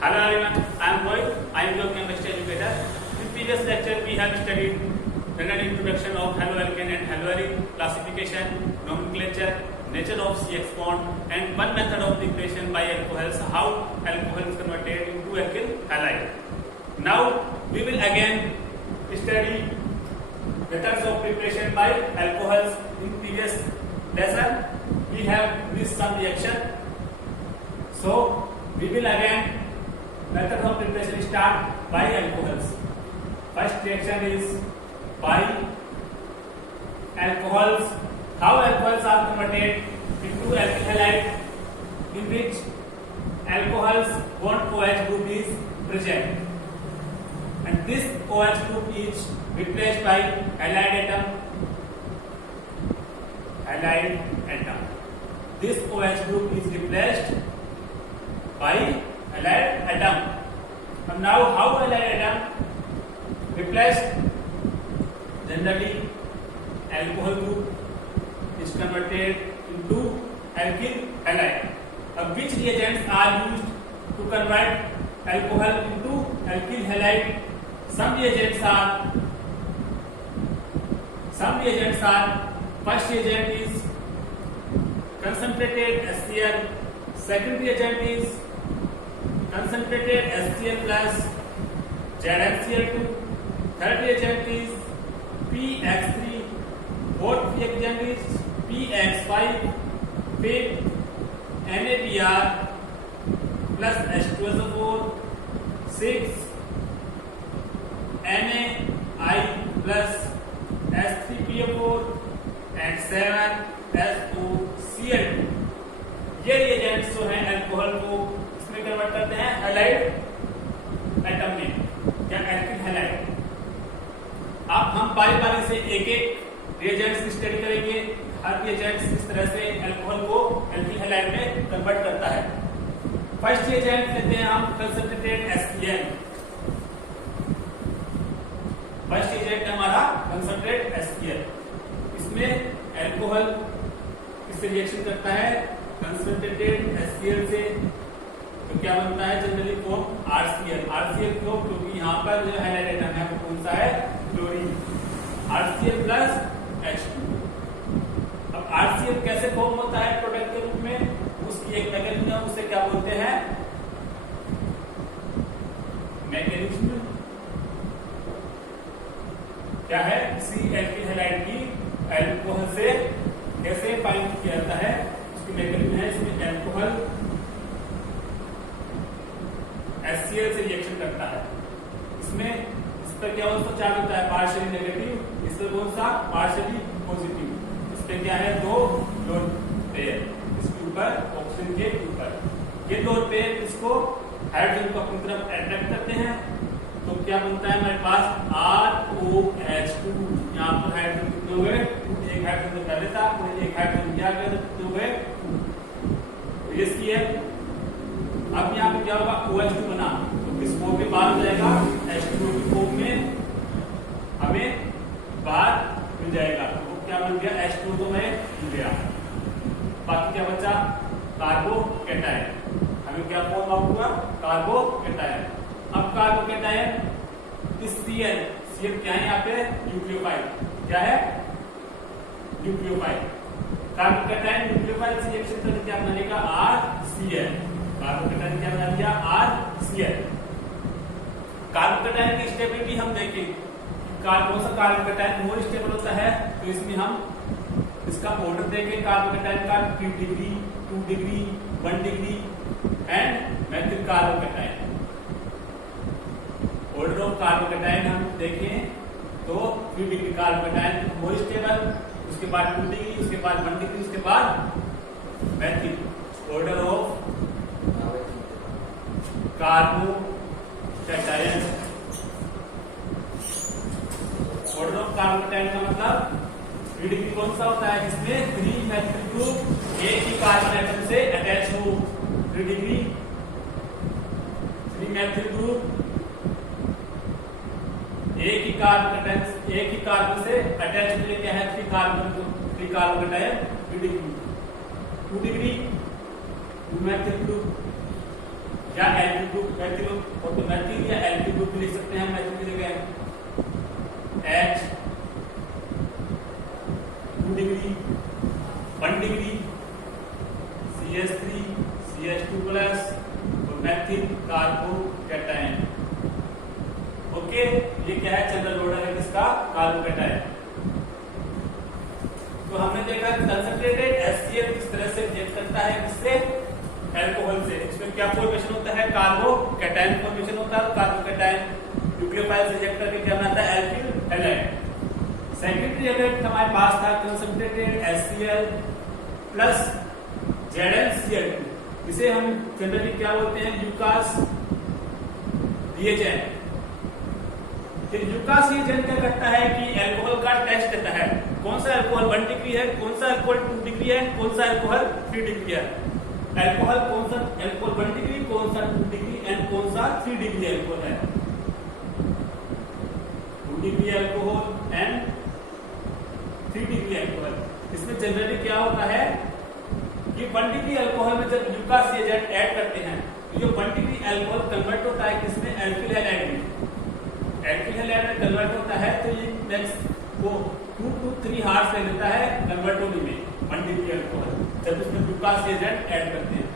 Hello everyone, I am Rohit. I am your chemistry educator. In previous lecture, we have studied general introduction of haloalkane and haloalkane, classification, nomenclature, nature of CX bond, and one method of preparation by alcohols, how alcohol is converted into alkyl halide. Now we will again study methods of preparation by alcohols. In previous lesson, we have missed some reaction, so we will again method of preparation start by alcohols. First reaction is by alcohols. How alcohols are converted into alkyl halide, in which alcohols bond OH group is present, and this OH group is replaced by halide atom. Halide atom. This OH group is replaced by halide atom. And now how halide atom replaced? Generally alcohol group is converted into alkyl halide. Which reagents are used to convert alcohol into alkyl halide? Some reagents are first reagent is concentrated HCl, second reagent is concentrated HCl plus ZnCl2, third reagent is PX3, fourth reagent is PX5, fifth NaBr plus H2SO4, sixth NaI plus H3PO4 and 7 SOCl2. ये reagents जो हैं alcohol को इसमें convert करते हैं halide atom में या alkyl halide. अब हम बारी-बारी से एक-एक रिएजेंट्स की स्टडी करेंगे. हर रिएजेंट्स किस तरह से अल्कोहल को एल्किल हैलाइड में कन्वर्ट करता है. फर्स्ट रिएजेंट लेते हैं हम कंसंट्रेटेड HCl. फर्स्ट रिएजेंट हमारा कंसंट्रेटेड HCl. इसमें अल्कोहल इससे रिएक्शन करता है कंसंट्रेटेड HCl से, तो क्या बनता है जनरली फॉर्म RCl. RCl क्यों? क्योंकि यहाँ पर जो हैलाइड एटम है वो कौन सा है? क्लोरीन. RCl plus H2. अब RCl कैसे फॉर्म होता है प्रोडक्ट के रूप में? उसकी एक मैकेनिज्म है, उसे क्या बोलते हैं? मैकेनिज्म क्या है? इसी एल्किल हैलाइड की अल्कोहल से कैसे फाइंड किया जाता है, उसकी मैकेनिज्म है. इसमें अल्कोहल HCl से रिएक्शन करता है. इसमें इस पर क्या होता है? चार्ज होता है पार्शियली नेगेटिव, इस पर कौन सा? Partially positive. इस पे क्या है? दो लोन पेयर इसके ऊपर, ऑक्सीजन के ऊपर. ये दो पेयर इसको हाइड्रोजन को अपनी तरफ अट्रैक्ट करते हैं, तो क्या बनता है हमारे पास? ROH2. यहाँ पर हाइड्रोजन कितने हो गए? एक हाइड्रोजन तो पहले था, एक हाइड्रोजन क्या गया? कितने हो गए? HCl. अब यहाँ पे क्या होगा? OH2 बना, तो किस फॉर्म में बाहर हो जाएगा? H2O की फॉर्म में हमें बाहर मिल जाएगा. तो क्या बन गया? H2O तो मैं मिल गया. बाकी क्या बचा? कार्बोकैटायन. हमें क्या फॉर्म आउट हुआ? कार्बोकैटायन. अब कार्बोकैटायन इस Cl क्या है यहाँ पे? न्यूक्लियोफाइल. क्या है? न्यूक्लियोफाइल. कार्बोकैटायन न्यूक्लियोफाइल से रिएक्शन करके क्या बनेगा? RCl. कार्बोकैटायन क्या बना दिया? RCl. कार्बोकैटायन की स्टेबिलिटी हम देखें. कौन सा कार्बोकैटायन मोर स्टेबल होता है? तो इसमें हम इसका ऑर्डर देखें कार्बोकैटायन का. 3 degree, 2 degree, 1 degree and methyl carbocation. Order of carbocation हम देखें तो 3 डिग्री कार्बोकैटायन मोर स्टेबल, उसके बाद 2 डिग्री, उसके बाद 1 डिग्री, उसके बाद methyl. Order of carbocation. Order of carbocation का मतलब 3 डिग्री कौन सा होता है? जिसमें 3 मेथिल ग्रुप एक ही कार्बन एटम से अटैच हो. 3 डिग्री 3 मेथिल ग्रुप एक ही कार्बन से अटैच होने क्या है? 3 carbocation. 3 degree 2 degree 2 methyl group या एल्किल ग्रुप मैथिल और तो मैथिल या एल्किल ग्रुप लिख सकते हैं मैथिल की जगह H 2 degree 1 degree CH3 CH2 plus और मैथिल कार्बोकैटायन। ओके, ये क्या है? जनरल ऑर्डर है किसका? कार्बोकैटायन। तो हमने देखा कंसंट्रेटेड HCl किस तरह से रिएक्ट करता है किससे? अल्कोहल से। इसमें क्या फॉर्मेशन होता है? कार्बोकैटायन फॉर्मेशन होता है। कार्बोकैटायन न्यूक्लियोफाइल से रिएक्ट करके क्या बनाता है? Alkyl halide. सेकेंडरी रिएक्ट हमारे पास था कंसंट्रेटेड HCl प्लस ZnCl2, इसे हम जनरली क्या बोलते हैं? Lucas reagent. ल्यूकास रिएजेंट क्या करता है कि अल्कोहल का टेस्ट देता है। कौन सा अल्कोहल 1 डिग्री है, कौन सा अल्कोहल 2 डिग्री है, कौन सा अल्कोहल 3 डिग्री है। अल्कोहल कौन सा अल्कोहल 1 डिग्री, कौन सा 2 डिग्री एंड कौन सा 3 डिग्री अल्कोहल है। 2 degree alcohol and 3 degree alcohol. इसमें जनरली क्या होता है कि 1 डिग्री अल्कोहल में जब ल्यूकास रिएजेंट ऐड करते हैं तो ये 1 डिग्री अल्कोहल कन्वर्ट होता है किसमें? एल्किल हैलाइड में। एल्किल हैलाइड में कन्वर्ट होता है तो ये नेक्स्ट वो 2 to 3 हार्स ले लेता है कन्वर्ट होने में 1 डिग्री अल्कोहल, जब इसमें ल्यूकास रिएजेंट ऐड करते हैं।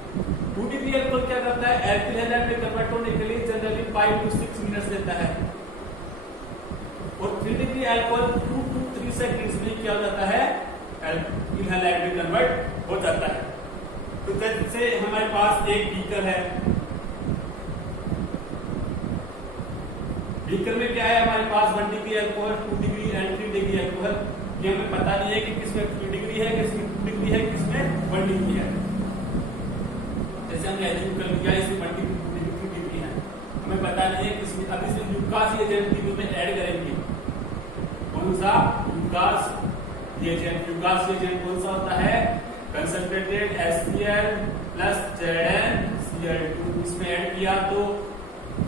2 डिग्री अल्कोहल क्या करता है? एल्किल हैलाइड में कन्वर्ट होने के लिए जनरली 5 to 6 मिनट्स लेता है और 3 डिग्री अल्कोहल 2 to 3 सेकंड्स में क्या हो जाता है? एल्किल हैलाइड में कन्वर्ट हो जाता है। तो जैसे हमारे पास एक बीकर है, बीकर में क्या है हमारे पास? 1 degree alcohol, 2 degree and 3 degree alcohol. ये हमें पता नहीं है कि किसमें 3 डिग्री है, किसमें 2 डिग्री है, किसमें 1 डिग्री है। जैसे हमने एज्यूम कर लिया इसमें 1 डिग्री 2 डिग्री 3 डिग्री है, हमें पता नहीं है किसमें। अब इसे ल्यूकास रिएजेंट में ऐड करेंगे। कौन सा? Lucas reagent. ल्यूकास रिएजेंट कौन सा होता है? Concentrated HCl plus ZnCl2। इसमें ऐड किया तो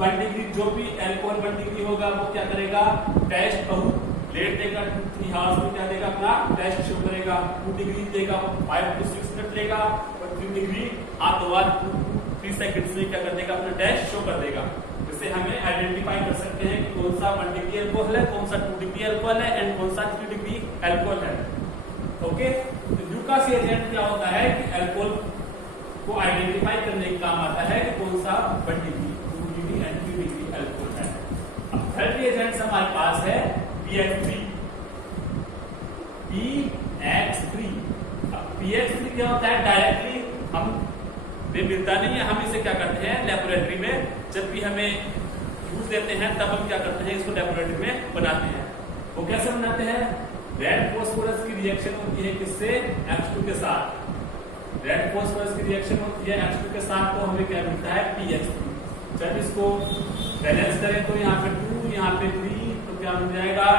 1 डिग्री जो भी अल्कोहल 1 डिग्री होगा वो क्या करेगा? टेस्ट बहुत लेट देगा, 2-3 हावर्स में क्या देगा? अपना टेस्ट शो करेगा। 2 डिग्री देगा 5 to 6 मिनट लेगा और 3 डिग्री हाथ बाद 2-3 सेकंड्स में क्या कर देगा? अपना टेस्ट शो कर देगा। इससे हमें आइडेंटिफाई कर सकते हैं कि कौन सा 1 डिग्री अल्कोहल है, कौन सा 2 डिग्री अल्कोहल है एंड कौन सा 3 डिग्री अल्कोहल है। ओके, तो ल्यूकास रिएजेंट क्या होता है कि अल्कोहल को आइडेंटिफाई करने का काम आता है कि कौन सा 1 degree 2 degree and 3 degree alcohol है। अब थर्ड रिएजेंट हमारे पास है PX3। PX3 अब PX3 क्या होता है? डायरेक्टली हम मिलता नहीं है, हम इसे क्या करते हैं? लेबोरेटरी में जब भी हमें यूज देते हैं तब हम क्या करते हैं? इसको लेबोरेटरी में बनाते हैं। वो कैसे बनाते हैं? रेड फास्फोरस की रिएक्शन होती है किससे? H2 के साथ। रेड फास्फोरस की रिएक्शन होती है H2 के साथ तो हमें क्या मिलता है? PX3। जब इसको बैलेंस करें तो यहाँ पे 2, यहाँ पे 3, तो क्या मिल जाएगा?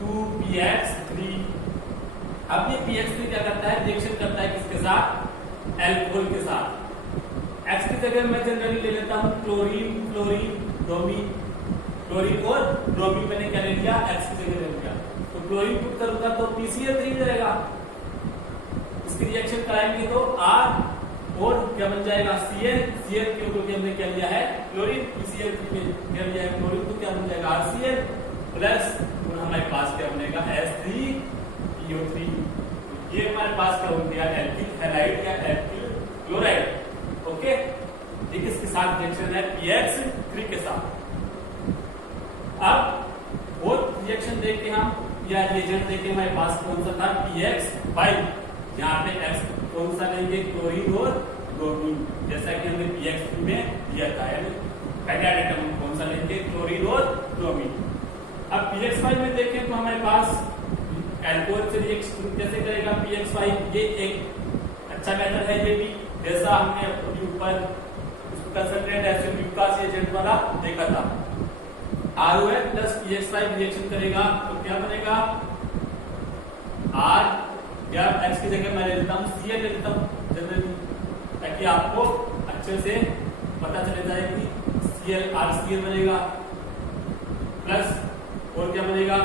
2PX3। अब ये PX3 क्या करता है? रिएक्शन करता है किसके साथ? अल्कोहल के साथ। X की जगह मैं जनरली ले लेता हूँ क्लोरीन, क्लोरीन, ब्रोमीन। क्लोरीन और ब्रोमीन मैंने क्या ले लिया? X की जगह ले लिया। तो क्लोरीन पुट करूंगा तो PCl3 मिलेगा। इसकी रिएक्शन कराएंगे तो R और क्या बन जाएगा? Cl। Cl के ऊपर हमने क्या लिया है? क्लोरीन। PCl3 में क्या लिया है? क्लोरीन। तो क्या बन जाएगा? RCl प्लस और हमारे पास क्या बनेगा? H3PO3। ये हमारे पास क्या हो गया? एल्किल हैलाइड या एल्किल क्लोराइड। ओके, ये किसके साथ रिएक्शन है? PX3 के साथ। अब फोर्थ रिएक्शन देख हम या रिएजेंट देखें हमारे पास कौन सा था? PX5। यहाँ पे X कौन सा लेंगे? क्लोरीन और ब्रोमीन, जैसा कि हमने PX3 में दिया था। पहला आइटम कौन सा लेंगे? क्लोरीन और ब्रोमीन। अब PX5 में देखें तो हमारे पास अल्कोहल से रिएक्शन कैसे करेगा PX5? ये एक अच्छा मेथड है ये भी, जैसा हमने अपने ऊपर कंसंट्रेट ल्यूकास रिएजेंट वाला देखा था। ROH प्लस PX5 रिएक्शन करेगा तो क्या बनेगा? R या X की जगह मैं ले लेता हूँ Cl ले लेता हूँ जनरली, ताकि आपको अच्छे से पता चले जाए कि Cl RCl बनेगा प्लस और क्या बनेगा?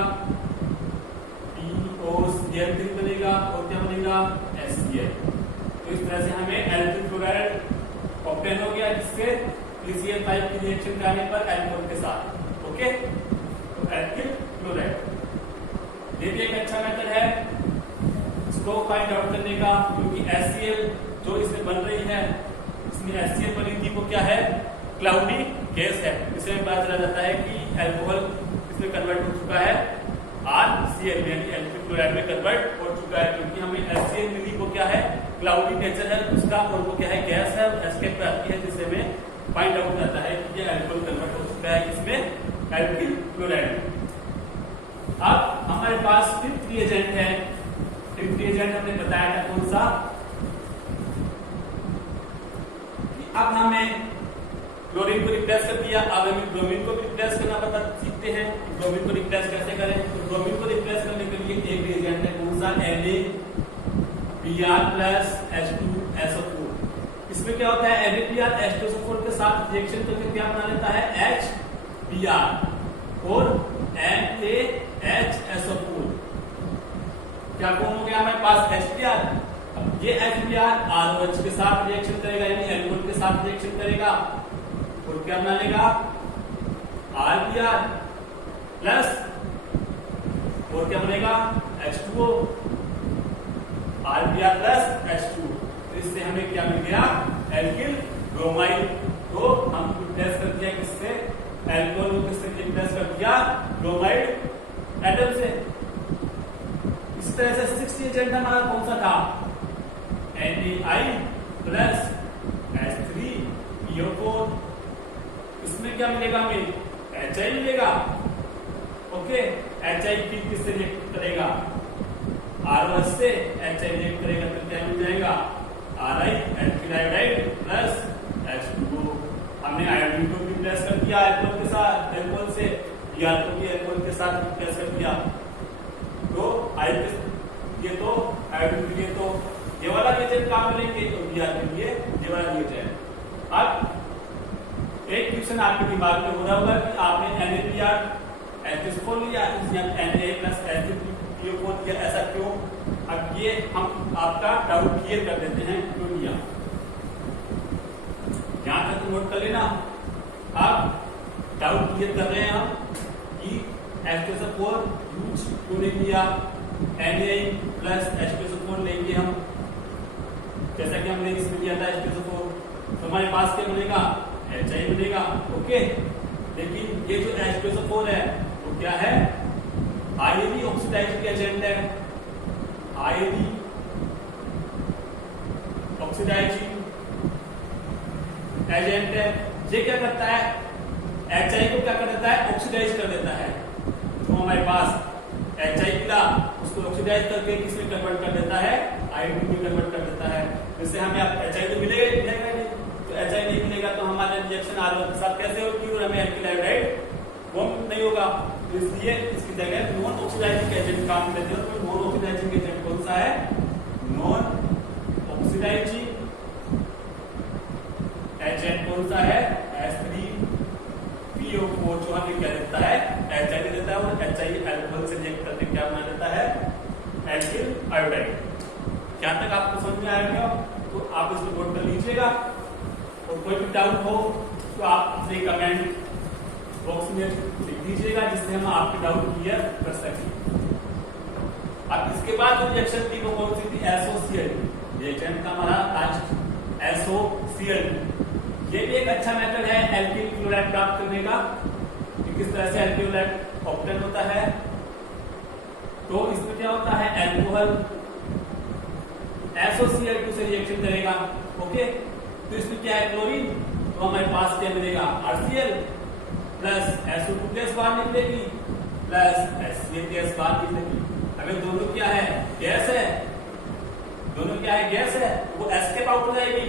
POCl3 बनेगा और क्या बनेगा? HCl। तो इस तरह से हमें एल्किल क्लोराइड ऑब्टेन हो गया, जिससे PCl5 की रिएक्शन कराने पर एल्कोहल के साथ। ओके, तो एल्किल क्लोराइड ये भी एक अच्छा मेथड है इसको फाइंड आउट करने का, क्योंकि HCl जो इसमें बन रही है, इसमें HCl बनी थी वो क्या है, क्लाउडी गैस है। इससे पता चला जाता है कि एल्कोहल इसमें कन्वर्ट हो चुका है RCl यानी एल्किल क्लोराइड में कन्वर्ट हो चुका है, क्योंकि हमें HCl मिली वो क्या है, क्लाउडी नेचर है उसका, और वो क्या है, गैस है, एस्केप पे आती है, जिससे हमें फाइंड आउट जाता है कि ये एल्कोहल कन्वर्ट हो चुका है इसमें एल्किल क्लोराइड। अब हमारे पास फिफ्थ रिएजेंट है। फिफ्थ रिएजेंट हमने बताया था कौन सा, अब हमें क्लोरीन को रिप्लेस कर दिया, अब हमें ब्रोमीन को भी रिप्लेस करना पता सीखते हैं। ब्रोमीन को रिप्लेस कैसे करें, तो ब्रोमीन को रिप्लेस करने के लिए एक रिएजेंट है कौन सा, NaBr प्लस H2SO4। इसमें क्या होता है, NaBr H2SO4 के साथ रिएक्शन करके क्या बना लेता है, HBr और NaHSO4। क्या कौन हो गया हमारे पास, HBr। अब ये HBr ROH के साथ रिएक्शन करेगा, यानी एल्कोहल के साथ रिएक्शन करेगा, और क्या बना लेगा, RBr प्लस, और क्या बनेगा, H2O, RBr प्लस H2। तो इससे हमें क्या मिल गया, एल्किल ब्रोमाइड। तो हम रिप्लेस कर दिया किससे, एल्कोहल को किससे रिप्लेस कर दिया, ब्रोमाइड एटम से। इस तरह से सिक्स्थ रिएजेंट हमारा कौन सा था, NaI प्लस H3PO4। इसमें क्या मिलेगा हमें, HI मिलेगा। ओके, HI फिर किससे रिएक्ट करेगा, ROH से HI रिएक्ट करेगा, तो क्या मिल जाएगा, RI alkyl iodide plus H2O। हमने आयोडीन को रिप्लेस कर दिया एल्कोहल के साथ, एल्कोहल से Br को भी एल्कोहल के साथ रिप्लेस कर दिया। तो ये तो आयोडीन के लिए तो ये वाला रिएजेंट काम करेंगे, तो Br के लिए ये वाला रिएजेंट। अब एक क्वेश्चन आपके दिमाग में हो रहा होगा कि आपने NaBr H2SO4 लिया, Na प्लस H3PO4 लिया, ऐसा क्यों। अब ये हम आपका डाउट क्लियर कर देते हैं क्यों लिया, यहां तक नोट कर लेना। अब डाउट क्लियर कर रहे हैं हम कि H2SO4 यूज क्यों नहीं किया, Na प्लस H2SO4 लेंगे हम, जैसा कि हमने इसमें लिया था H2SO4, तो हमारे पास क्या बनेगा, HI बनेगा। ओके, लेकिन ये जो H2SO4 है वो क्या है, हाईली ऑक्सीडाइजिंग एजेंट है, हाईली ऑक्सीडाइजिंग एजेंट है। ये क्या करता है, HI को क्या कर देता है, ऑक्सीडाइज कर देता है। तो हमारे पास HI मिला, उसको ऑक्सीडाइज करके किसमें कन्वर्ट कर देता है, आयोडीन में कन्वर्ट कर देता है। जैसे हमें अब HI तो मिलेगा नहीं, तो HI नहीं मिलेगा तो हमारा रिएक्शन R1 के साथ कैसे होगी, और हमें एल्किल आयोडाइड फॉर्म नहीं होगा। तो इसलिए इसकी जगह नॉन ऑक्सीडाइजिंग एजेंट काम करते हैं। तो नॉन ऑक्सीडाइजिंग एजेंट कौन सा है, नॉन ऑक्सीडाइजिंग एजेंट कौन सा है, H3PO4, जो हमें क्या देता है, HI दे देता है, और HI एल्कोहल से रिएक्ट करके क्या बना देता है, एल्किल आयोडाइड। क्या तक आपको समझ में आएगा, तो आप इसको नोट कर लीजिएगा, और कोई भी डाउट हो तो आप अपने कमेंट बॉक्स में लिख दीजिएगा, जिससे हम आपके डाउट क्लियर कर सकें। अब इसके बाद जो रिएक्शन थी वो कौन सी थी, SOCl। रिएक्शन का हमारा लास्ट SOCl। ये भी एक अच्छा मेथड है एल्किल क्लोराइड प्राप्त करने का, कि किस तरह से एल्किल क्लोराइड ऑब्टेन होता है। तो इसमें क्या होता है, एल्कोहल SOCl2 से रिएक्शन करेगा। ओके, तो इसमें क्या है, क्लोरीन, तो हमारे पास क्या मिलेगा, RCl प्लस SO2 गैस बाहर निकलेगी, प्लस HCl गैस बाहर निकलेगी। अगर दोनों क्या है, गैस है, दोनों क्या है, गैस है, वो एस्केप आउट हो जाएगी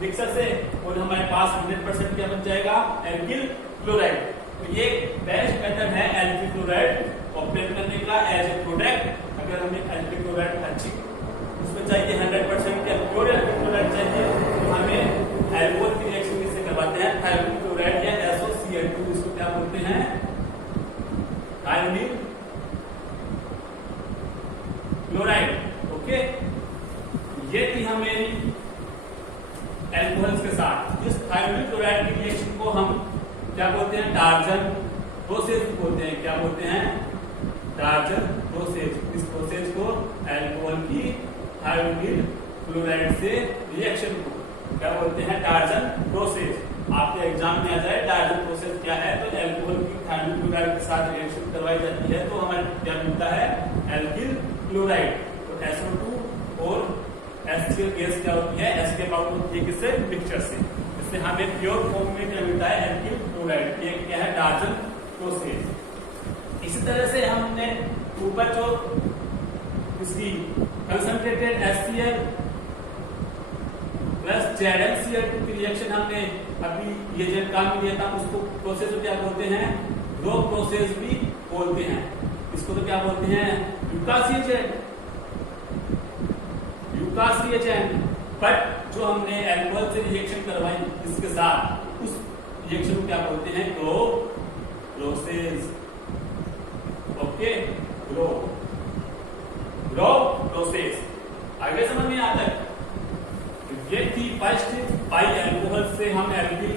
मिक्सर से, और हमारे पास 100% क्या बन जाएगा, एल्किल क्लोराइड। तो ये बेस्ट मेथड है एल्किल क्लोराइड ऑब्टेन करने का एज ए प्रोडक्ट। अगर हमें एल्किल क्लोराइड अच्छी उसमें चाहिए 100% या प्योर एल्किल क्लोराइड चाहिए, तो हमें एल्कोहल की रिएक्शन किससे करवाते हैं, थायोडीन क्लोराइड या SOCl2, इसको क्या बोलते हैं, थायोडीन क्लोराइड। ओके, ये थी हमें एल्कोहल्स के साथ। इस थायोनाइल क्लोराइड की रिएक्शन को हम क्या बोलते हैं, डार्जन प्रोसेस बोलते हैं। क्या बोलते हैं, डार्जन प्रोसेस। इस प्रोसेस को एल्कोहल की थायोनाइल क्लोराइड से रिएक्शन को क्या बोलते हैं, डार्जन प्रोसेस। आपके एग्जाम में आ जाए डार्जन प्रोसेस क्या है, तो एल्कोहल की थायोनाइल क्लोराइड के साथ रिएक्शन करवाई जाती है तो हमें क्या मिलता है, एल्किल क्लोराइड। तो SO2 और HCl गैस क्या होती है, एस्केप आउट होती है किससे, मिक्सचर से। इससे हमें प्योर फॉर्म में क्या मिलता है, एल्किल क्लोराइड। ये क्या है, डार्जन प्रोसेस। इसी तरह से हमने ऊपर जो इसकी कंसंट्रेटेड HCl प्लस ZnCl2 की रिएक्शन हमने अभी ये जो काम में लिया था, उसको प्रोसेस को क्या बोलते हैं, रो प्रोसेस भी बोलते हैं। इसको तो क्या बोलते हैं, यूकास रिएजेंट। बट जो हमने एल्कोहल से रिएक्शन करवाई इसके साथ, उस रिएक्शन को क्या बोलते हैं, grow process. Okay, grow process. आगे समझ में आता है। ये थी फर्स्ट बाई एल्कोहल से हम एल्किल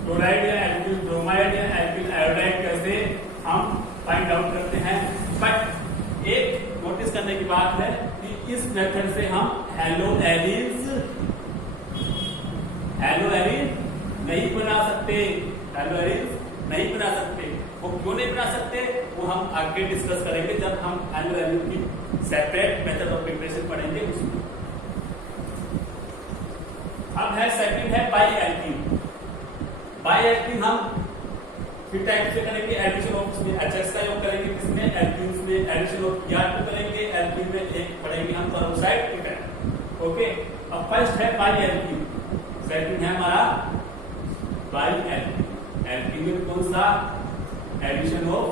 क्लोराइड या एल्किल ब्रोमाइड या एल्किल आयोडाइड कैसे हम फाइंड आउट करते हैं। बट एक नोटिस करने की बात है कि इस मेथड से हम हेलोएरिन नहीं बना सकते। हेलोएरिन नहीं बना सकते। वो क्यों नहीं बना सकते, वो हम आगे डिस्कस करेंगे जब हम हेलोएरिन की सेपरेट मेथड ऑफ प्रिपरेशन पढ़ेंगे उसमें। अब है सेकंड है बाई एल्कीन। बाई एल्कीन हम फिर टाइप से करेंगे, एडिशन ऑफ इसमें HX का योग करेंगे, किसमें, एल्कीन्स में एडिशन ऑफ Br2 करेंगे, एल्कीन में एक पढ़ेंगे हम पेरोक्साइड कीटोन। ओके, अब फर्स्ट है बाई एल्कीन, सेकंड है हमारा बाई एल्कीन। एल्कीन में कौन सा, एडिशन ऑफ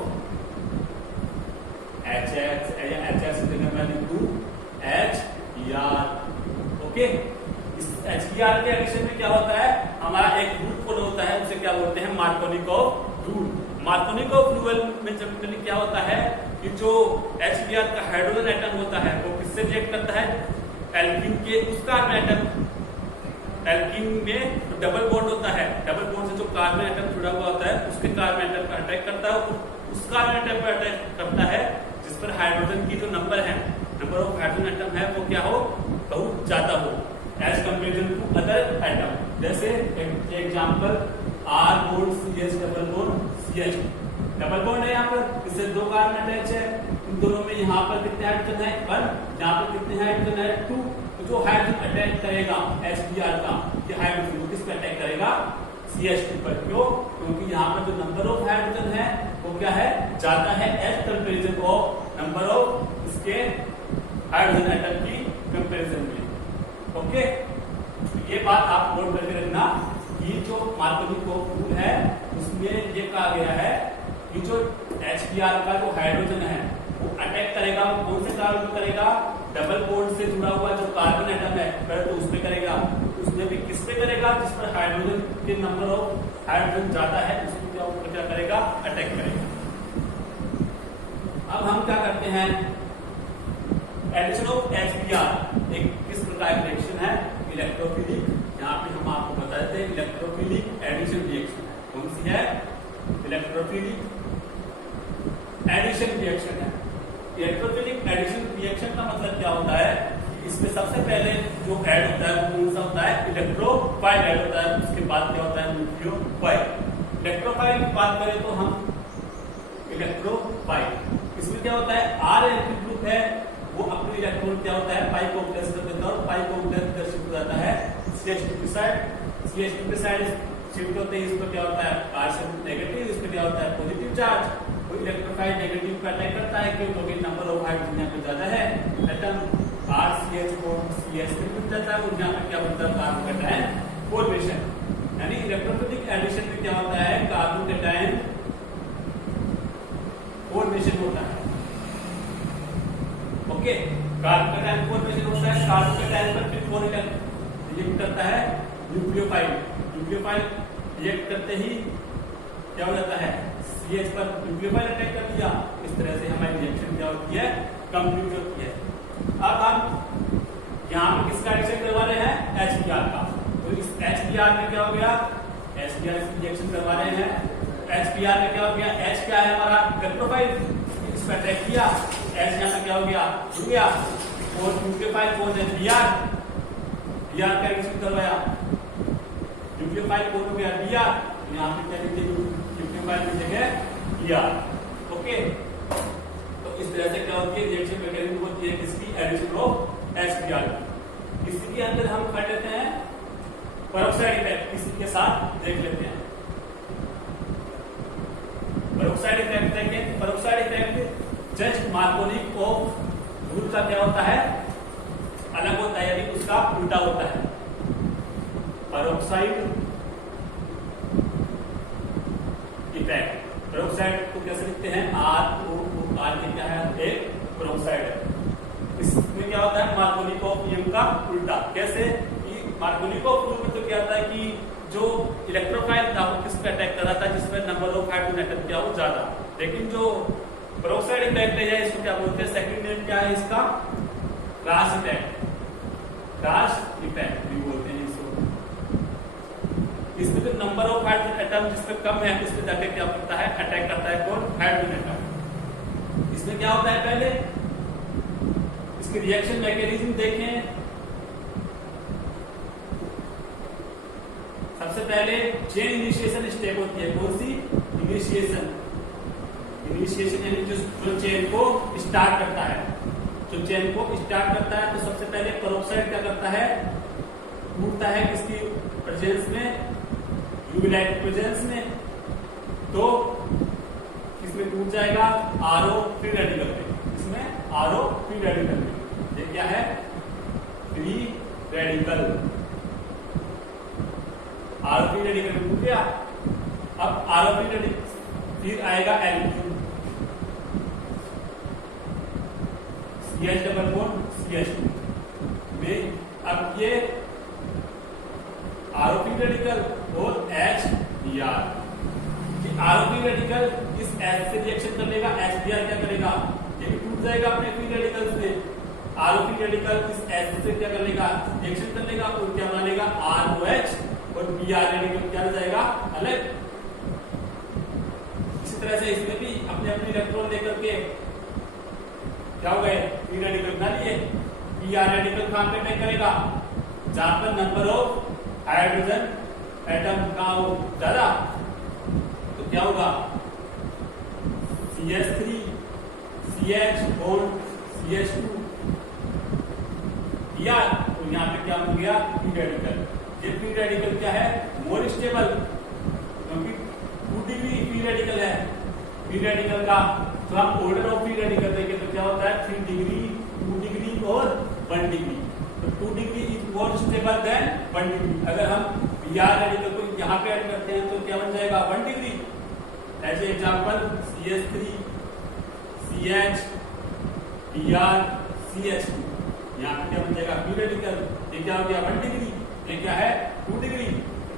HX या HX की जगह मैं लिख दूं HBr। ओके, HBr के एडिशन में क्या होता है, हमारा एक रूल फॉलो होता है, उसे क्या बोलते हैं, मार्कोनिकोव रूल। मार्कोनिकोव रूल में जनरली क्या होता है कि जो HBr का हाइड्रोजन एटम होता है वो किससे रिएक्ट करता है, एल्कीन के उस कार्बन एटम। एल्कीन में तो डबल बॉन्ड होता है, डबल बॉन्ड से जो कार्बन एटम जुड़ा हुआ होता है उसके कार्बन एटम पर अटैक करता है, उस कार्बन एटम पर अटैक करता है जिस पर हाइड्रोजन की जो नंबर है, नंबर ऑफ हाइड्रोजन एटम है वो क्या हो, बहुत ज्यादा हो as comparison to other atom. जैसे example R bond CH double bond CH, double bond है यहाँ पर, इससे दो कार्बन अटैच है, इन दोनों में यहाँ पर कितने हाइड्रोजन है, 1, यहाँ पर कितने हाइड्रोजन है, 2। तो जो हाइड्रोजन अटैक करेगा HBr का, ये हाइड्रोजन को किस पे अटैक करेगा, CH2 पर। क्यों, क्योंकि यहाँ पर जो नंबर ऑफ हाइड्रोजन है वो क्या है, ज्यादा है as comparison of number of इसके हाइड्रोजन एटम की कंपेरिजन में। ओके, ये बात आप नोट करके रखना कि जो मार्कोनिकोव रूल है उसमें ये कहा गया है कि जो HBr का जो हाइड्रोजन है वो अटैक करेगा, वो कौन से कार्बन पे करेगा, डबल बॉन्ड से जुड़ा हुआ जो कार्बन एटम है पहले तो उस पे करेगा, उसमें भी किस पे करेगा, जिस पर हाइड्रोजन के नंबर ऑफ हाइड्रोजन ज्यादा है उसको क्या करेगा, अटैक करेगा। अब हम क्या करते हैं, एडिशन ऑफ HBr एक किस प्रकार की रिएक्शन है, इलेक्ट्रोफिलिक। यहाँ पे हम आपको बता देते हैं इलेक्ट्रोफिलिक एडिशन रिएक्शन कौन सी है, इलेक्ट्रोफिलिक एडिशन रिएक्शन है। इलेक्ट्रोफिलिक एडिशन रिएक्शन का मतलब क्या होता है, इसमें सबसे पहले जो ऐड होता है वो कौन सा होता है, इलेक्ट्रोफाइल ऐड होता है, उसके बाद क्या होता है, न्यूक्लियोफाइल। इलेक्ट्रोफाइल की बात करें तो हम इलेक्ट्रोफाइल, इसमें क्या होता है, R एल्किल ग्रुप है वो अपने इलेक्ट्रॉन क्या होता है, पाई को प्लस कर देता है और पाई को प्लस शिफ्ट हो जाता है CH2 के साइड। CH2 के साइड शिफ्ट होते ही इस पर क्या होता है, R से नेगेटिव, इस पर क्या होता है, पॉजिटिव चार्ज। वो इलेक्ट्रोफाइल नेगेटिव पर अटैक करता है क्योंकि नंबर ऑफ हाइड्रोजन यहाँ पे ज्यादा है, एटम RCH को CH में मिल जाता है और यहाँ पे क्या बनता है, कार्बन कैटायन फॉर्मेशन। यानी इलेक्ट्रोफिलिक एडिशन में क्या होता है, कार्बन कैटायन फॉर्मेशन होता है। ओके, कार्बन कैटायन फॉर्मेशन होता है, कार्बन कैटायन पर फिर कौन रिएक्ट करता है, न्यूक्लियोफाइल। न्यूक्लियोफाइल रिएक्ट करते ही क्या हो जाता है, CH पर न्यूक्लियोफाइल अटैक कर दिया। इस तरह से हमारी रिएक्शन क्या होती है, कंप्लीट होती है। अब हम यहाँ पे किसका एडिशन करवा रहे हैं, HBr का। तो इस HBr में क्या हो गया, HBr से रिएक्शन करवा रहे हैं, HBr में क्या हो गया, H क्या है हमारा इलेक्ट्रोफाइल, इस पर अटैक किया, H यहाँ पे क्या हो गया, जुड़ गया, और न्यूक्लियोफाइल कौन है, Br का रिएक्शन करवाया, न्यूक्लियोफाइल कौन हो गया, Br, यहाँ पे क्या लिखते हैं, न्यूक्लियोफाइल की जगह Br। ओके, तो इस तरह से क्या होती है रिएक्शन मैकेनिज्म होती है किसकी, एडिशन ऑफ HBr। इसी के अंदर हम कर लेते हैं पेरोक्साइड इफेक्ट, इसी के साथ देख लेते हैं पेरोक्साइड इफेक्ट। देखें peroxide effect just Markovnikov of rule का क्या होता है, अलग होता है, यानी उसका उल्टा होता है। पेरोक्साइड इफेक्ट, पेरोक्साइड को कैसे लिखते हैं, R क्या है, एक पेरोक्साइड है। इसमें क्या होता है मार्कोनिकोव नियम का उल्टा। कैसे, मार्कोनिकोव रूल में तो क्या होता है कि जो इलेक्ट्रोफाइल था वो किस पे अटैक कर रहा था, जिसमें नंबर ऑफ हाइड्रोजन एटम क्या हो ज्यादा। लेकिन जो पेरोक्साइड इफेक्ट है इसको क्या बोलते हैं, सेकंड नेम क्या है इसका, क्रॉस इफेक्ट, क्रॉस इफेक्ट भी बोलते हैं इसको। इसमें जो नंबर ऑफ हाइड्रोजन एटम जिसमें कम है उसमें जाके क्या करता है, अटैक करता है कौन, हाइड्रोजन एटम। इसमें क्या होता है, पहले इसके रिएक्शन मैकेनिज्म देखें। सबसे पहले चेन इनिशिएशन स्टेप होती है, कौन सी, इनिशिएशन, इनिशिएशन यानी जो चेन को स्टार्ट करता है, जो चेन को स्टार्ट करता है। तो सबसे पहले पेरोक्साइड क्या करता है, टूटता है किसकी प्रेजेंस में, यूवी लाइट प्रेजेंस में, तो इसमें टूट जाएगा आरओ फ्री रेडिकल में, इसमें आरओ फ्री रेडिकल में। ये क्या है, free radical, RO free radical टूट गया। अब आरओ फ्री रेडिकल फिर आएगा एल्क्यू, CH डबल बॉन्ड CH2 में। अब ये आरओ फ्री रेडिकल और HBr, आरओ फ्री रेडिकल इस H से रिएक्शन कर लेगा, HBr क्या करेगा, ये भी टूट जाएगा अपने फ्री रेडिकल से। आरओ फ्री रेडिकल इस H से क्या कर लेगा, रिएक्शन कर लेगा और क्या बना लेगा, ROH, और Br रेडिकल क्या हो जाएगा, अलग। इसी तरह से इसमें भी अपने अपने इलेक्ट्रॉन लेकर के क्या हो गए, फ्री रेडिकल बना लिए। Br रेडिकल कहां पे अटैक करेगा, जहां पर नंबर ऑफ हाइड्रोजन एटम का हो ज्यादा, तो क्या होगा, CH3 CH बॉन्ड CH2 या, तो यहां पे क्या हो गया, फ्री रेडिकल। ये फ्री रेडिकल क्या है, मोर स्टेबल, क्योंकि 2 डिग्री फ्री रेडिकल है फ्री रेडिकल का। तो हम ऑर्डर ऑफ फ्री रेडिकल देखें तो क्या होता है, 3 डिग्री, 2 डिग्री और 1 डिग्री। तो 2 degree is more stable then 1 degree. अगर हम Br रेडिकल को यहाँ पे ऐड करते हैं तो क्या बन जाएगा, 1 degree. As example CH3 CH Br CH2, यहाँ पे क्या बन जाएगा, फ्री रेडिकल। ये क्या हो गया, 1 डिग्री, ये क्या है, 2 degree.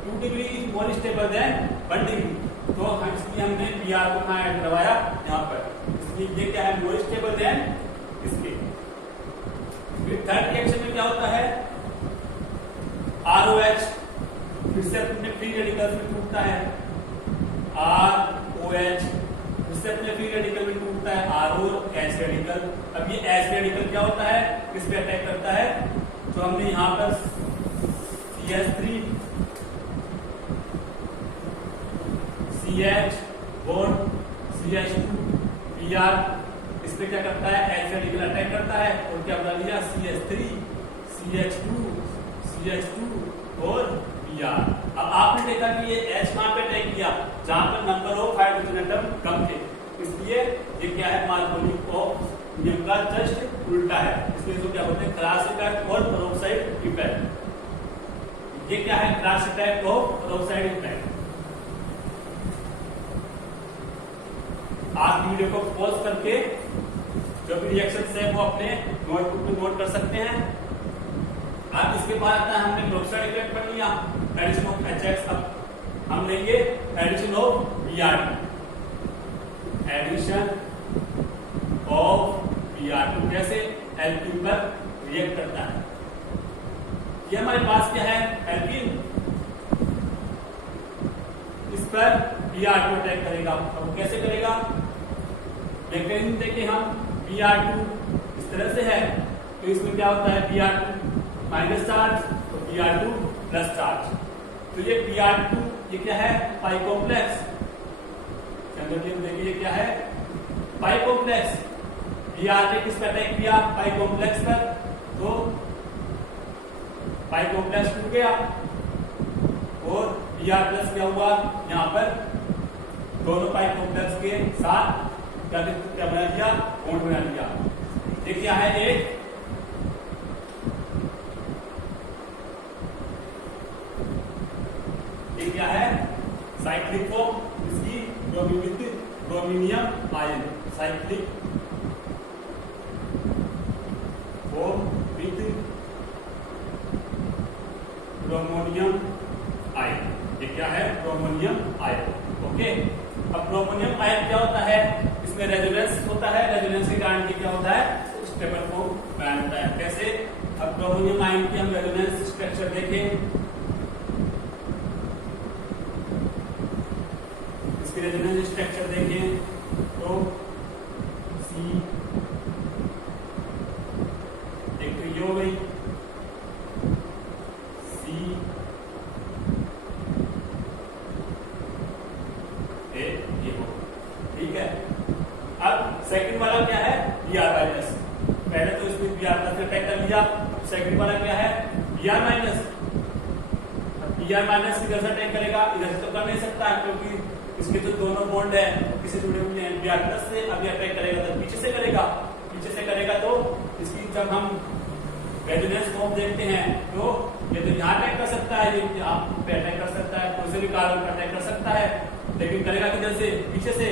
2 degree is more stable then 1 degree. तो इसलिए हमने Br को कहाँ ऐड करवाया, यहाँ पर। इसलिए ये क्या है, मोर स्टेबल देन इसके। फिर थर्ड रिएक्शन में क्या होता है, ROH फिर से अपने फ्री रेडिकल में टूटता है, ROH फिर से अपने फ्री रेडिकल में टूटता है, ROH रेडिकल। अब ये H रेडिकल क्या होता है, किस पे अटैक करता है, तो हमने यहाँ पर CH3 CH bond CH2 Br, इस पे क्या करता है, H रेडिकल अटैक करता है और क्या बना लिया, CH3 CH2 और Br। अब आपने देखा कि ये H कहां पे अटैक किया, जहां पर नंबर ऑफ हाइड्रोजन एटम कम थे, इसलिए ये क्या है, मार्कोनिकोव नियम का जस्ट उल्टा है। इसलिए जो क्या बोलते हैं, क्रॉस इफेक्ट और पेरोक्साइड इफेक्ट। ये क्या है, क्रॉस इफेक्ट और पेरोक्साइड इफेक्ट। आप वीडियो को पॉज करके जो भी रिएक्शन है वो अपने नोटबुक में नोट कर सकते हैं। अब इसके बाद आता है, हमने पेरोक्साइड इफेक्ट पढ़ लिया, एडिशन ऑफ HX। अब हम लेंगे addition of Br, addition of Br कैसे, एल्कीन पर रिएक्ट करता है। ये हमारे पास क्या है, एल्कीन। इस पर Br2 अटैक करेगा। अब वो कैसे करेगा? मैकेनिज्म देखें हम, Br2 इस तरह से है तो इसमें क्या होता है, Br2 माइनस चार्ज तो Br2 प्लस चार्ज। तो ये Br2 ये क्या है, पाई कॉम्प्लेक्स। देखिए ये क्या है, पाई कॉम्प्लेक्स। Br ने किस पर अटैक किया, पाई कॉम्प्लेक्स पर, तो पाई कॉम्प्लेक्स टूट गया और Br प्लस क्या हुआ, यहाँ पर दोनों पाई कॉम्प्लेक्स के साथ क्या बना दिया, बॉन्ड बना दिया। ये क्या है, एक ये क्या है, साइक्लिक फॉर्म, इसकी bromonium ion, cyclic form with bromonium ion. ये क्या है, ब्रोमोनियम आयन। ओके, अब ब्रोमोनियम आयन क्या होता है, इसमें रेजोनेंस होता है, रेजोनेंस के कारण ये क्या होता है, स्टेबल फॉर्म बयान होता है। कैसे? अब ब्रोमोनियम आयन की हम रेजोनेंस स्ट्रक्चर देखें, इसकी रेजोनेंस स्ट्रक्चर देखें तो C एक तो ये हो गई, C ये हो, ठीक है। अब सेकंड वाला क्या है, Br माइनस। पहले तो इसमें Br प्लस अटैक कर लिया, सेकंड वाला क्या है, Br माइनस। Br माइनस किधर से अटैक करेगा, इधर से तो कर नहीं सकता क्योंकि इसके जो दोनों बॉन्ड है किससे जुड़े हुए हैं, Br प्लस से। अब ये अटैक करेगा तो पीछे से करेगा, पीछे से करेगा तो इसकी जब हम रेजोनेंस फॉर्म देखते हैं तो ये तो यहाँ अटैक कर सकता है, ये यहाँ पे अटैक कर सकता है, कोई से भी कार्बन पर अटैक कर सकता है, लेकिन करेगा किधर से, पीछे से।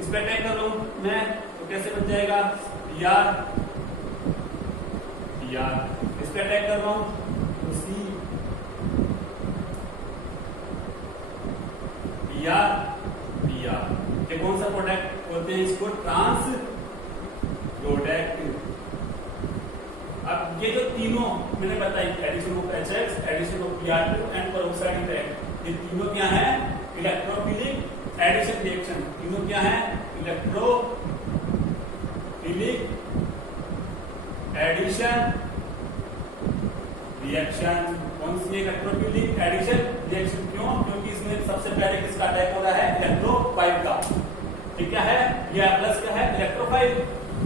इस पे अटैक कर रहा हूं मैं तो कैसे बन जाएगा, Br इस पे अटैक कर रहा हूं तो C Br। ये कौन सा प्रोडक्ट बोलते हैं, इसको ट्रांस प्रोडक्ट। अब ये जो तीनों मैंने बताई, addition of HX, addition of Br2 and peroxide effect, ये तीनों क्या है, इलेक्ट्रोफिलिक एडिशन रिएक्शन। तीनों क्या है, इलेक्ट्रोफिलिक एडिशन रिएक्शन। कौन सी इलेक्ट्रोफिलिक एडिशन रिएक्शन? क्यों? क्योंकि इसमें सबसे पहले किसका अटैक हो रहा है, इलेक्ट्रोफाइल का। ठीक क्या है, ये प्लस का है, इलेक्ट्रोफाइल।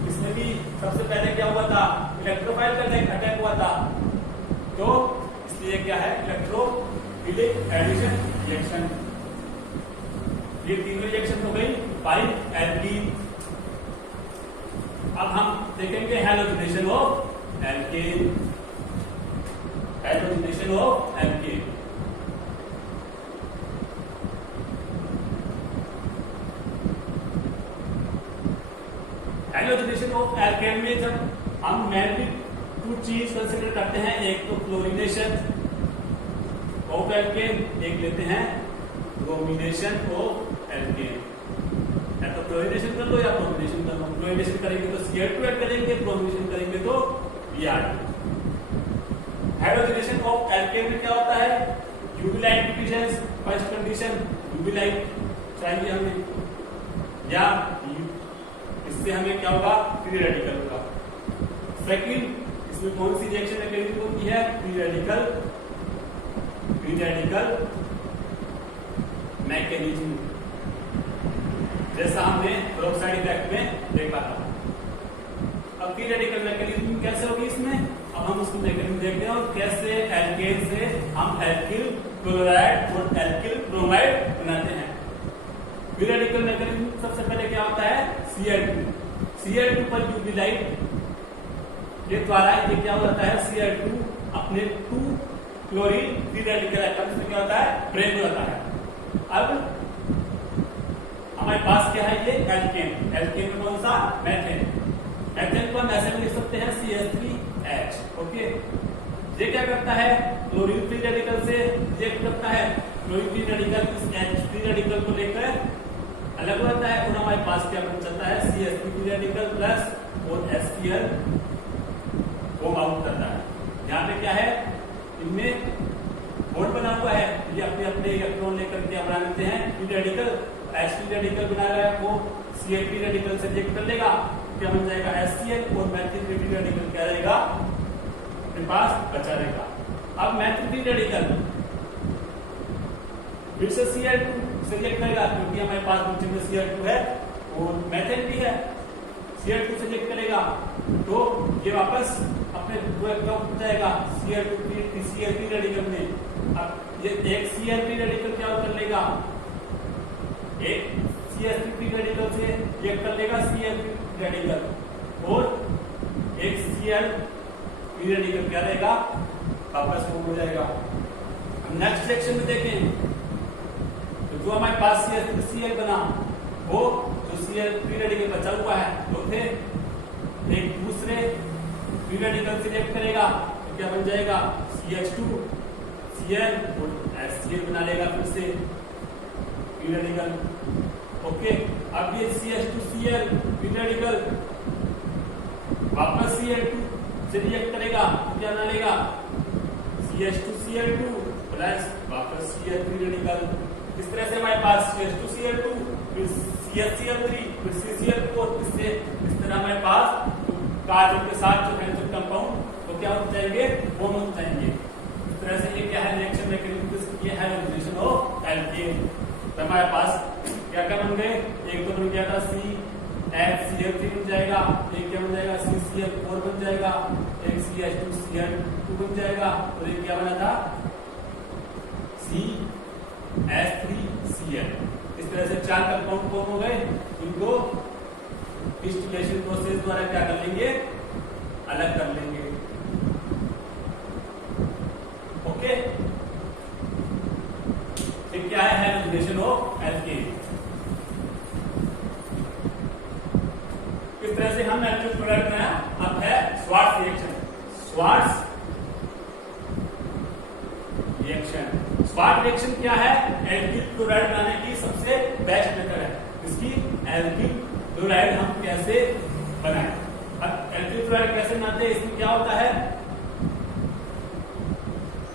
इसमें भी सबसे पहले क्या हुआ था, इलेक्ट्रोफाइल का अटैक हुआ था, तो इसलिए क्या है, इलेक्ट्रोफिलिक एडिशन रिएक्शन। ये तीनों रिएक्शन हो गई पाई एल्कीन। अब हम देखेंगे halogenation of alkene, halogenation of alkene. Halogenation of alkene में जब हम मेनली टू चीज कंसीडर करते हैं, एक तो क्लोरीनेशन ऑफ एल्केन, एक लेते हैं ब्रोमीनेशन ऑफ एल्केन। या तो क्लोरीनेशन कर लो या ब्रोमीनेशन कर लो। क्लोरीनेशन करेंगे तो Cl2 ऐड करेंगे, ब्रोमीनेशन करेंगे तो Br2। हाइड्रोजनेशन ऑफ एल्केन में क्या होता है, UV light deficiency. First condition UV light चाहिए हमें, या इससे हमें क्या होगा, फ्री रेडिकल होगा। सेकंड, इसमें कौन सी रिएक्शन मैकेनिज्म होती है, फ्री रेडिकल मैकेनिज्म, जैसा हमने पेरोक्साइड इफेक्ट में देखा था। अब फ्री रेडिकल मैकेनिज्म कैसे होगी इसमें, अब हम उसको मैकेनिज्म देखते हैं और कैसे एल्केन से हम एल्किल क्लोराइड और एल्किल ब्रोमाइड बनाते हैं। फ्री रेडिकल मैकेनिज्म सबसे पहले क्या होता है, Cl2 पर यूवी लाइट के द्वारा ये क्या हो जाता है, Cl2 अपने 2 क्लोरीन फ्री रेडिकल एटम्स में क्या होता है, ब्रेक हो जाता है। अब हमारे पास क्या है, ये एल्केन। एल्केन में कौन सा, मेथेन। मेथेन को हम ऐसे में लिख सकते हैं CH3H। ओके, ये क्या करता है, क्लोरीन फ्री रेडिकल से रिएक्ट करता है, क्लोरीन फ्री रेडिकल इस H फ्री रेडिकल को लेकर अलग हो जाता है और हमारे पास क्या बन जाता है, CH3 फ्री रेडिकल प्लस और HCl फॉर्म आउट करता है। यहाँ पे क्या है, इनमें बॉन्ड बना हुआ है, ये अपने अपने इलेक्ट्रॉन लेकर के बना लेते हैं फ्री रेडिकल। H3 रेडिकल बना रहा है वो Cl3 रेडिकल से रिएक्ट कर लेगा, क्या बन जाएगा HCl, और मैथिल फ्री रेडिकल क्या रहेगा अपने पास बचा रहेगा। अब मैथिल फ्री रेडिकल फिर से Cl2 से रिएक्ट करेगा, क्योंकि हमारे पास नीचे में Cl2 है और मेथेन भी है, Cl2 से रिएक्ट करेगा तो ये वापस अपने कब जाएगा Cl3 रेडिकल में। अब ये एक Cl3 रेडिकल क्या कर लेगा, एक CH3 रेडिकल से रिएक्ट कर लेगा Cl3 रेडिकल, और एक Cl3 रेडिकल क्या रहेगा वापस फॉर्म हो जाएगा। नेक्स्ट सेक्शन में देखें तो जो हमारे पास CH3Cl बना, वो जो Cl3 रेडिकल बचा हुआ है वो थे एक दूसरे फ्री रेडिकल से रिएक्ट करेगा तो क्या बन जाएगा CH2Cl और HCl बना लेगा फिर से फ्री रेडिकल। ओके, अब ये CH2Cl फ्री रेडिकल वापस Cl2 से रिएक्ट करेगा तो क्या बना लेगा CH2Cl2 प्लस वापस Cl3 रेडिकल। इस तरह से हमारे पास CH2Cl2 फिर CHCl3 फिर CCl4, इससे इस तरह हमारे पास कार्बन के साथ जो हाइड्रोजन कंपाउंड तो क्या हो जाएंगे, बॉन्ड हो जाएंगे। इस तरह से ये क्या है रिएक्शन मैकेनिज्म, ये है हाइड्रोजनेशन ऑफ एल्केन। तो हमारे पास क्या क्या बन गए, एक तो बन गया था CHCl3 बन जाएगा, एक क्या बन जाएगा CCl4 बन जाएगा, एक CH2Cl2 बन जाएगा, और एक क्या बना था CH3Cl। इस तरह से 4 कंपाउंड फॉर्म हो गए, इनको डिस्टिलेशन प्रोसेस द्वारा क्या कर लेंगे, अलग कर लेंगे। ओके, फिर क्या है हाइड्रोजनेशन ऑफ एल्केन। इस तरह से हम एल्केन प्रोडक्ट बनाया। अब है स्वार्ट्ज रिएक्शन। स्वार्ट्ज रिएक्शन क्या है, एल्किल क्लोराइड बनाने की सबसे बेस्ट मेथड है। इसकी एल्किल क्लोराइड हम कैसे बनाएं। अब एल्किल क्लोराइड कैसे बनाते हैं, इसमें क्या होता है,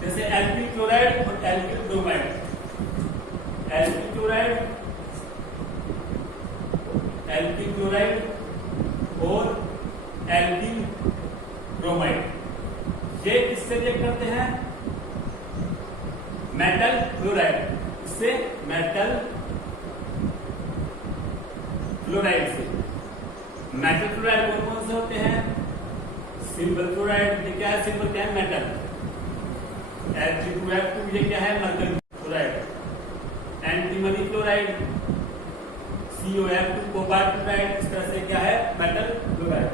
जैसे एल्किल क्लोराइड और एल्किल ब्रोमाइड, एल्किल क्लोराइड और एल्किल ब्रोमाइड, ये किससे रिएक्ट करते हैं, मेटल क्लोराइड, इससे मेटल क्लोराइड से। मेटल क्लोराइड कौन कौन से होते हैं, सिल्वर क्लोराइड, ये क्या है, सिल्वर क्या है, मेटल। Ag2F2 ये क्या है, mercury chloride. Antimony chloride, COF2 cobalt chloride, इस तरह से क्या है, मेटल क्लोराइड।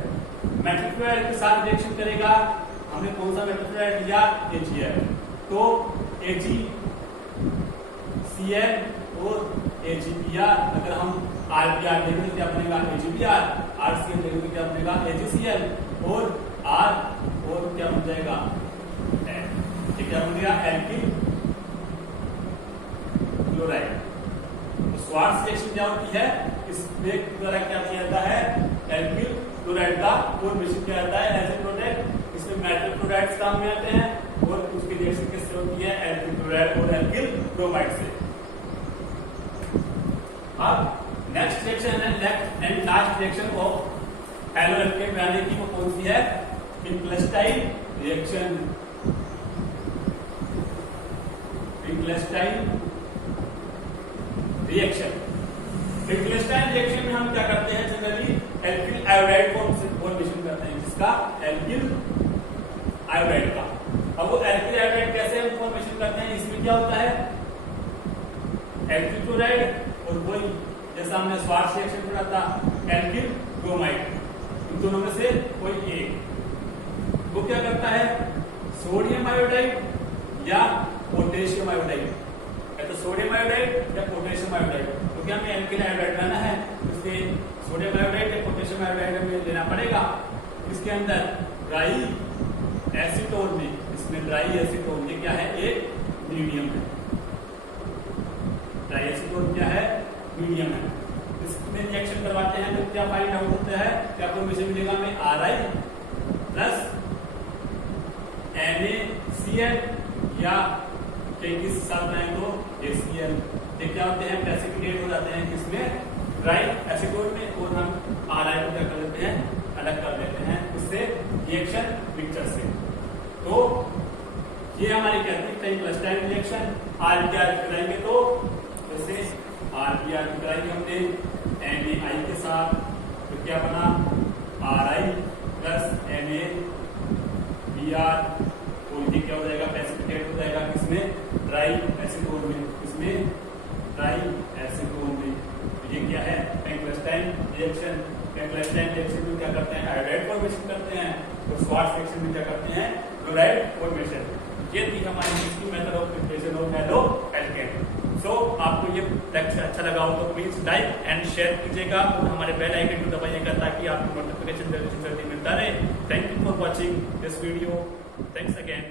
मेटल क्लोराइड के साथ रिएक्शन करेगा, हमने कौन सा मेटल क्लोराइड लिया, AgF, तो AgCl और AgBr, अगर हम RBr लेंगे तो क्या बनेगा AgBr, RCl लेंगे तो क्या बनेगा AgCl, और R और क्या बन जाएगा, क्या बन गया, एल्किल क्लोराइड। तो स्वार्ट्ज रिएक्शन क्या होती है, इसमें द्वारा क्या किया जाता है, एल्किल क्लोराइड का फॉर्मेशन किया जाता है एज ए प्रोडक्ट। इसमें मेटल क्लोराइड्स काम में आते हैं, और उसकी रिएक्शन किससे होती है, एल्किल क्लोराइड और एल्किल ब्रोमाइड से। अब नेक्स्ट रिएक्शन है, next and last reaction of halo alkane बनाने की, वो कौन सी है, फिंकलस्टाइन रिएक्शन। फिंकलस्टाइन रिएक्शन में हम क्या करते हैं, जनरली एल्किल आयोडाइड फॉर्मेशन करते हैं, जिसका एल्किल आयोडाइड का। अब वो एल्किल आयोडाइड कैसे हम फॉर्मेशन करते हैं, इसमें क्या होता है, एल्किल क्लोराइड और वही जैसा हमने स्वार्ट्ज रिएक्शन पढ़ा था एल्किल ब्रोमाइड, इन दोनों में से कोई एक। वो क्या करता है, सोडियम आयोडाइड या पोटेशियम आयोडाइड, या तो सोडियम आयोडाइड या पोटेशियम आयोडाइड, क्योंकि हमें एल्किल आयोडाइड लेना है, इसलिए सोडियम आयोडाइड या पोटेशियम आयोडाइड हमें लेना पड़ेगा। इसके अंदर ड्राई एसीटोन में, इसमें ड्राई एसीटोन ये क्या है, एक मीडियम है, ड्राई एसीटोन क्या है, मीडियम है। इसमें रिएक्शन करवाते हैं तो क्या फाइंड आउट होता है, क्या फॉर्मेशन मिलेगा हमें, Ri प्लस NaCl या किस हिसाब से आए तो HCl। ये क्या होते हैं, प्रेसिपिटेट हो जाते हैं किसमें, ड्राई एसीटोन में, और हम RI को क्या कर देते हैं, अलग कर देते हैं उससे रिएक्शन मिक्सचर से। तो ये हमारी क्या थी, क्लस्टराइन रिएक्शन। RPR कराएंगे तो जैसे RPR कराएंगे हमने NaI के साथ, तो क्या बना RI प्लस NaBr, और ये क्या हो जाएगा, प्रेसिपिटेट हो जाएगा किसमें, ड्राई एसीटोन में, किसमें, ड्राई एसीटोन में। तो ये क्या है, क्लस्टराइन रिएक्शन। क्लस्टराइन रिएक्शन में क्या करते हैं, आयोडाइड फॉर्मेशन करते हैं, और स्वार्ट्ज रिएक्शन में क्या करते हैं, क्लोराइड फॉर्मेशन। ये थी हमारी method of preparation of haloalkane. So आपको ये लेक्चर अच्छा लगा हो तो प्लीज लाइक एंड शेयर कीजिएगा, और हमारे बेल आइकन को दबाइएगा ताकि आपको नोटिफिकेशन जल्दी से जल्दी मिलता रहे। Thank you for watching this video. Thanks again.